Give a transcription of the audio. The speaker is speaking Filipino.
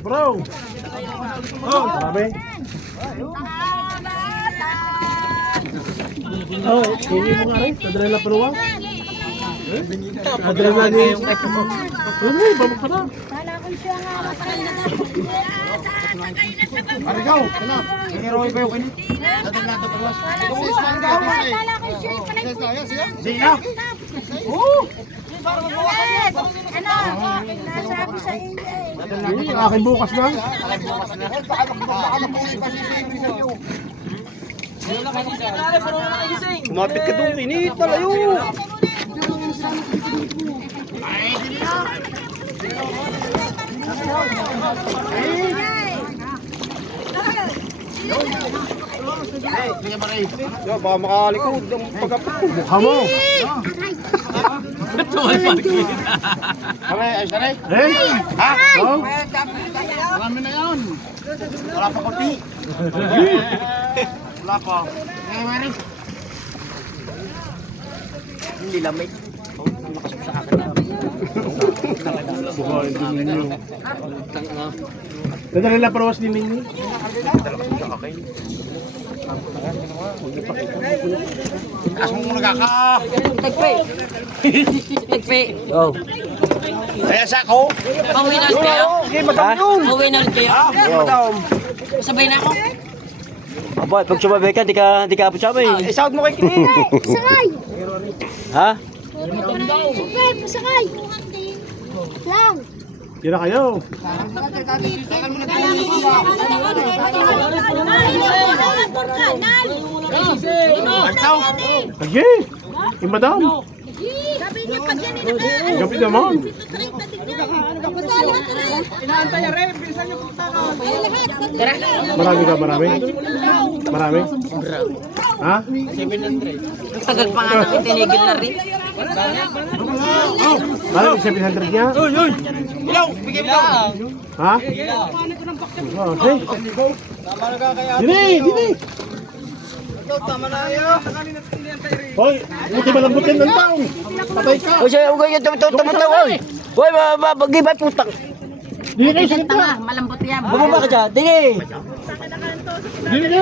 Bro. Oh, marami. Oh, hindi mo nga rin. Adrenal na peruwang. Adrenal ni... Ano, babag pa na. Arigaw, ano? Hiniroy ba yung kanya? Adrenal na peruwang. Zina? Oo! Nasabi sa inyo eh. Akin bukas na. Kumapit ka doon, init talayo. Yo, baka makalikod ang pagkapit ko. Mukha mo. Ay, saray. Eh? Ha? Oh? Marami na yan. Wala pa konti. Wala pa. Eh, Mari. Hindi lamig. Nakasok sa akin. Bukain din ninyo. Nadali na parawas din ninyo. Taas mo muna kaka. Tagpe. Oh. Kaya sa ako. Pauwi na ulit kayo? Okay, madam yun. Pauwi na ulit kayo? Madam. Sabay na ako. Aba, pag sumabay ka, di ka apot sabay. Isahod mo kay Kini. Sakay! Ha? Sakay! Pasakay! Lang! Tira kayo. Sige. Yung madam. Sabi niya pag yan Gabi naman. Inaantay na rin, bilisan niyo punta ka. Marami ka, marami? Marami? Ha? Ang tagal pa nga namin tinigil na rin. Marami 700 niya? Uy, uy. Ilaw, bigay mo lang. Ha? Oh, hey. Dini, dini. Tama na yun. Hoy, buti malambot yan ng taong. Patay ka. O siya, huwag yung tumataw, oy. Hoy, mag-ibay putang. Dini kayo, sakit ka. Malambot yan. Bumaba ka dyan, tingin. Dini kayo.